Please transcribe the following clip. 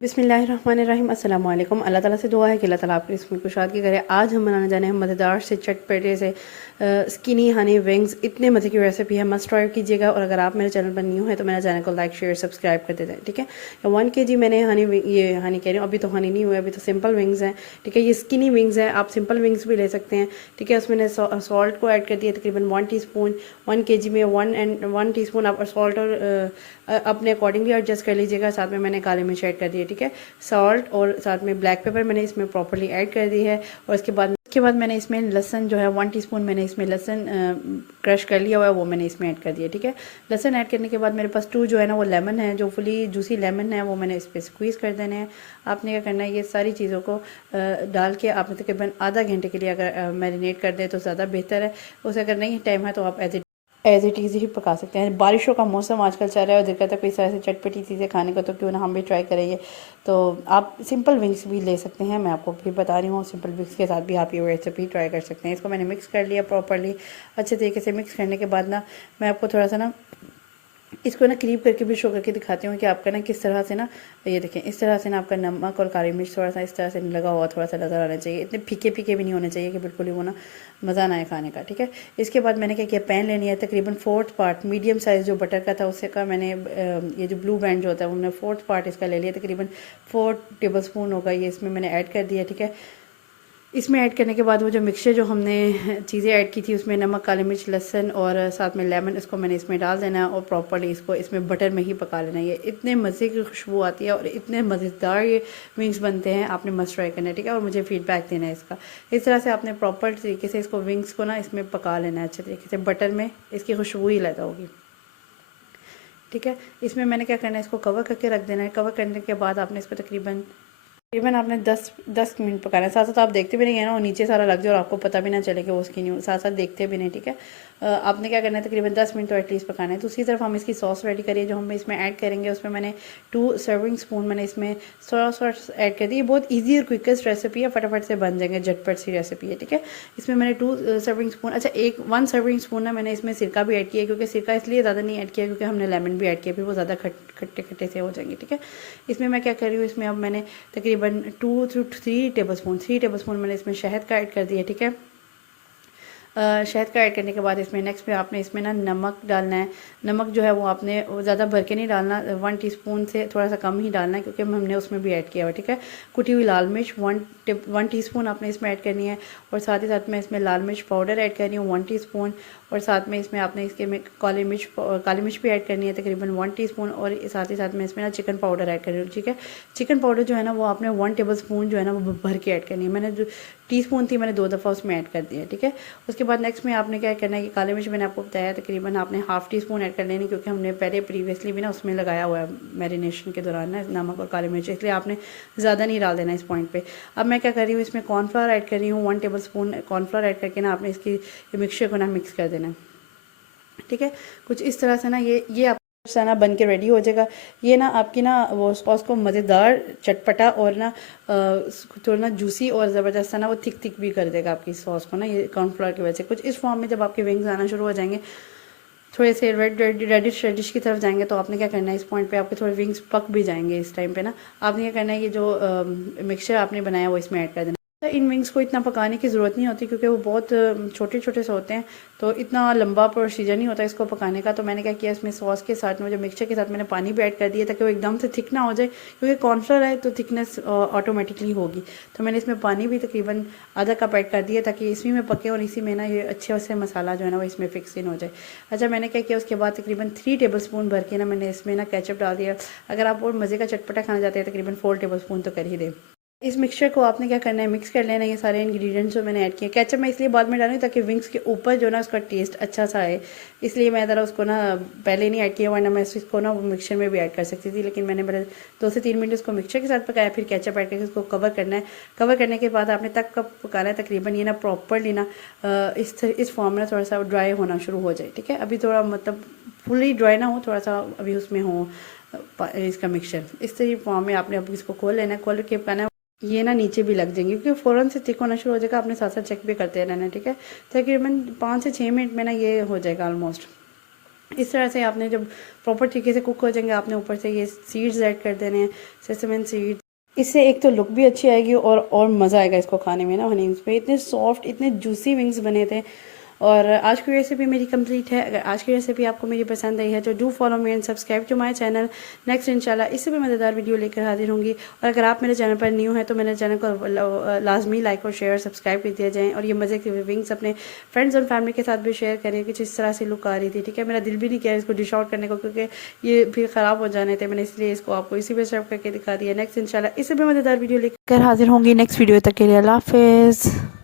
बिस्मिल्लाहिर्रहमानिर्रहीम अस्सलाम वालेकुम। अल्लाह ताला से दुआ है कि अल्लाह ताला आपकी इसमें कुशाद की करे। आज हम बनाने जाने हैं मज़ेदार से चटपटे से स्किनी हनी विंग्स। इतने मज़े की रेसिपी है, मस्ट ट्राई कीजिएगा। और अगर आप मेरे चैनल पर न्यू है तो मेरे चैनल को लाइक शेयर सब्सक्राइब कर देते हैं, ठीक है। 1 kg मैंने ये हनी कह रही हूँ, अभी तो हनी नहीं हुआ, अभी तो सिंपल विंग्स हैं, ठीक है। ये स्किनी विंग्स हैं, आप सिंपल विंग्स भी ले सकते हैं, ठीक है। उसमें मैंने सॉल्ट को ऐड कर दिया तकरीबन 1 टीस्पून। 1 kg में 1 टीस्पून आप सॉल्ट और अपने अकॉर्डिंगली एडजस्ट कर लीजिएगा। साथ में मैंने काली मिर्च ऐड कर दी है, ठीक है। सॉल्ट और साथ में ब्लैक पेपर मैंने इसमें प्रॉपर्ली ऐड कर दी है। और इसके बाद मैंने इसमें लहसन जो है 1 टीस्पून मैंने इसमें लहसन क्रश कर लिया हुआ है, वो मैंने इसमें ऐड कर दिया, ठीक है। लहसन ऐड करने के बाद मेरे पास 2 जो है ना वो लेमन है, जो फुली जूसी लेमन है, वो मैंने इस पर स्क्वीज़ कर देने हैं। आपने क्या करना है, ये सारी चीज़ों को डाल के आपने तकरीबन आधा घंटे के लिए अगर मैरिनेट कर दें तो ज़्यादा बेहतर है। उसे अगर नहीं टाइम है तो आप एज इट इज़ ही पका सकते हैं। बारिशों का मौसम आजकल चल रहा है और दिल करता है कोई तरह से चटपटी चीज़ें खाने को, तो क्यों ना हम भी ट्राई करेंगे। तो आप सिंपल विंग्स भी ले सकते हैं, मैं आपको भी बता रही हूँ। सिंपल विंग्स के साथ भी आप ये रेसिपी ट्राई कर सकते हैं। इसको मैंने मिक्स कर लिया प्रॉपर्ली, अच्छे तरीके से मिक्स करने के बाद ना मैं आपको थोड़ा सा ना इसको ना करीब करके भी शो करके दिखाती हूँ कि आपका ना किस तरह से ना, ये देखें, इस तरह से ना आपका नमक और काली मिर्च थोड़ा सा इस तरह से लगा हुआ थोड़ा सा नज़र आना चाहिए। इतने फीके फीके भी नहीं होने चाहिए कि बिल्कुल ही वो ना मज़ा ना आए खाने का, ठीक है। इसके बाद मैंने क्या किया, पैन लेनी है तकरीबन 4th पार्ट मीडियम साइज़ जो बटर का था उससे का मैंने ये जो ब्लू बैंड जो होता है वो मैंने 4th पार्ट इसका ले लिया, तकरीबन 4 टेबल स्पून होगा ये, इसमें मैंने ऐड कर दिया, ठीक है। इसमें ऐड करने के बाद वो जो मिक्सचर जो हमने चीज़ें ऐड की थी उसमें नमक, काली मिर्च, लहसुन और साथ में लेमन, इसको मैंने इसमें डाल देना है और प्रॉपर्ली इसको इसमें बटर में ही पका लेना है। ये इतने मज़े की खुशबू आती है और इतने मज़ेदार ये विंग्स बनते हैं, आपने मस्ट ट्राई करना है, ठीक है। और मुझे फीडबैक देना है इसका। इस तरह से आपने प्रॉपर तरीके से इसको विंग्स को ना इसमें पका लेना है अच्छे तरीके से, बटर में इसकी खुशबू ही लगा होगी, ठीक है। इसमें मैंने क्या करना है, इसको कवर करके रख देना है। कवर करने के बाद आपने इसको तकरीबन आपने 10 मिनट पकाना है। साथ साथ आप देखते भी नहीं है ना, और नीचे सारा लग जाए और आपको पता भी ना चले कि वो उसकी नहीं, साथ साथ देखते भी नहीं, ठीक है। आपने क्या करना है, तकरीबन 10 मिनट तो एटलीस्ट पकाना है। दूसरी तरफ हम इसकी सॉस रेडी करिए जो हम इसमें ऐड करेंगे। उसमें मैंने 2 सर्विंग स्पून मैंने इसमें सोया सॉस ऐड कर दी। ये बहुत ईजी और क्विकेस्ट रेसिपी है, फटाफट से बन जाएंगे, झटपट सी रेसिपी है, ठीक है। इसमें मैंने 2 सर्विंग स्पून, अच्छा 1 सर्विंग स्पून है मैंने इसमें सिरका भी ऐड किया, क्योंकि सिरका इसलिए ज़्यादा नहीं ऐड किया क्योंकि हमने लेमन भी ऐड किया, फिर वो ज़्यादा खट्टे खट्टे से हो जाएंगे, ठीक है। इसमें मैं क्या कर रही हूँ, इसमें अब मैंने तकरीबन 2 to 3 टेबल स्पून मैंने इसमें शहद का ऐड कर दिया, ठीक है। शहद का ऐड करने के बाद इसमें नेक्स्ट में आपने इसमें ना नमक डालना है। नमक जो है वो आपने ज़्यादा भर के नहीं डालना, 1 टीस्पून से थोड़ा सा कम ही डालना है क्योंकि हमने उसमें भी ऐड किया हुआ, ठीक है। कुटी हुई लाल मिर्च 1 टीस्पून आपने इसमें ऐड करनी है। और साथ ही साथ मैं इसमें लाल मिर्च पाउडर ऐड कर रही हूँ 1 टीस्पून। और साथ में इसमें आपने इसके में काली मिर्च भी ऐड करनी है तकरीबन 1 टीस्पून। और साथ ही साथ में इसमें ना चिकन पाउडर ऐड कर रही हूँ, ठीक है। चिकन पाउडर जो है ना वो आपने 1 टेबल स्पून जो है ना वो भर के ऐड करनी है। मैंने जो टीस्पून थी मैंने 2 दफ़ा उसमें ऐड कर दिया, ठीक है। उसके बाद नेक्स्ट में आपने क्या करना है कि काली मिर्च मैंने आपको बताया तकरीबन आपने ½ टीस्पून ऐड कर लेनी, क्योंकि हमने पहले प्रीवियसली भी ना उसमें लगाया हुआ है मैरिनेशन के दौरान ना नमक और काली मिर्च, इसलिए आपने ज़्यादा नहीं डाल देना इस पॉइंट पे। अब मैं क्या कर रही हूँ, इसमें कॉर्नफ्लावर ऐड कर रही हूँ 1 टेबल स्पून कॉर्नफ्लावर ऐड करके ना आपने इसकी मिक्सचर को ना मिक्स कर देना है, ठीक है। कुछ इस तरह से ना ये आप ना बन के रेडी हो जाएगा। ये ना आपकी ना वो सॉस को मज़ेदार, चटपटा और ना थोड़ा ना जूसी और ज़बरदस्त ना वो थिक थिक भी कर देगा आपकी सॉस को ना, ये कॉर्नफ्लावर की वजह से। कुछ इस फॉर्म में जब आपके विंग्स आना शुरू हो जाएंगे, थोड़े से रेडिश की तरफ जाएंगे, तो आपने क्या करना है, इस पॉइंट पे आपके थोड़े विंग्स पक भी जाएंगे। इस टाइम पे ना आपने क्या करना है, ये जो मिक्सचर आपने बनाया वो इसमें ऐड कर देना। तो इन विंग्स को इतना पकाने की ज़रूरत नहीं होती क्योंकि वो बहुत छोटे छोटे से होते हैं, तो इतना लंबा प्रोसीजर नहीं होता इसको पकाने का। तो मैंने क्या किया, इसमें सॉस के साथ में जो मिक्सचर के साथ मैंने पानी भी ऐड कर दिया ताकि वो एकदम से थिक ना हो जाए, क्योंकि कॉर्नफ्लोर है तो थिकनेस ऑटोमेटिकली होगी। तो मैंने इसमें पानी भी तकरीबन आधा कप ऐड कर दिया ताकि इसी में पके और इसी में ना ये अच्छे से मसाला जो है ना वो इसमें फिक्स इन हो जाए। अच्छा मैंने क्या किया, उसके बाद तकरीबन 3 टेबल स्पून भर के ना मैंने इसमें ना केचप डाल दिया। अगर आप और मज़े का चटपटा खाना चाहते हैं तकरीबन 4 टेबल स्पून तो कर ही दें। इस मिक्सचर को आपने क्या करना है, मिक्स कर लेना है ये सारे इंग्रेडिएंट्स जो मैंने ऐड किए। केचप मैं इसलिए बाद में डालूँ ताकि विंग्स के ऊपर जो ना उसका टेस्ट अच्छा सा आए, इसलिए मैं ज़रा उसको ना पहले नहीं ऐड किया, वरना मैं इसको ना मिक्सचर में भी ऐड कर सकती थी। लेकिन मैंने पहले 2 से 3 मिनट उसको मिक्सचर के साथ पकाया, फिर केचप ऐड करके उसको कवर करना है। कवर करने के बाद आपने तक कब पकाना है तकरीबन ये ना प्रॉपरली ना इस फॉर्म में थोड़ा सा ड्राई होना शुरू हो जाए, ठीक है। अभी थोड़ा मतलब फुली ड्राई ना हो, थोड़ा सा अभी उसमें हो इसका मिक्सचर। इस तरह फॉर्म में आपने अब इसको खोल लेना है। खोल के पकाना है, ये ना नीचे भी लग जाएंगे क्योंकि फ़ौरन से थिक होना शुरू हो जाएगा। आपने साथ साथ चेक भी करते रहना है, ठीक है। तकरीबन 5 से 6 मिनट में ना ये हो जाएगा ऑलमोस्ट। इस तरह से आपने जब प्रॉपर तरीके से कुक हो जाएंगे, आपने ऊपर से ये सीड्स ऐड कर देने हैं, सेसमन सीड्स। इससे एक तो लुक भी अच्छी आएगी और मज़ा आएगा इसको खाने में ना। हनी विंग्स पे इतने सॉफ्ट, इतने जूसी विंग्स बने थे। और आज की रेसिपी मेरी कंप्लीट है। अगर आज की रेसिपी आपको मेरी पसंद आई है तो do follow me and subscribe to my channel. Next इंशाल्लाह इससे भी मज़ेदार वीडियो लेकर हाजिर होंगी। और अगर आप मेरे चैनल पर न्यू हैं तो मेरे चैनल को लाजमी लाइक और शेयर सब्सक्राइब कर दिया जाए। और ये मज़े की विंग्स अपने फ्रेंड्स और फैमिली के साथ भी शेयर करें। कुछ इस तरह से लुक आ रही थी, ठीक है। मेरा दिल भी नहीं किया इसको डिश आउट करने को, क्योंकि ये फिर ख़राब हो जाने थे। मैंने इसलिए इसको आपको इसी पे सर्व करके दिखा दिया। नेक्स्ट इंशाल्लाह इससे भी मज़ेदार वीडियो लेकर हाजिर होंगी। नेक्स्ट वीडियो तक के लिए अल्लाह हाफिज़।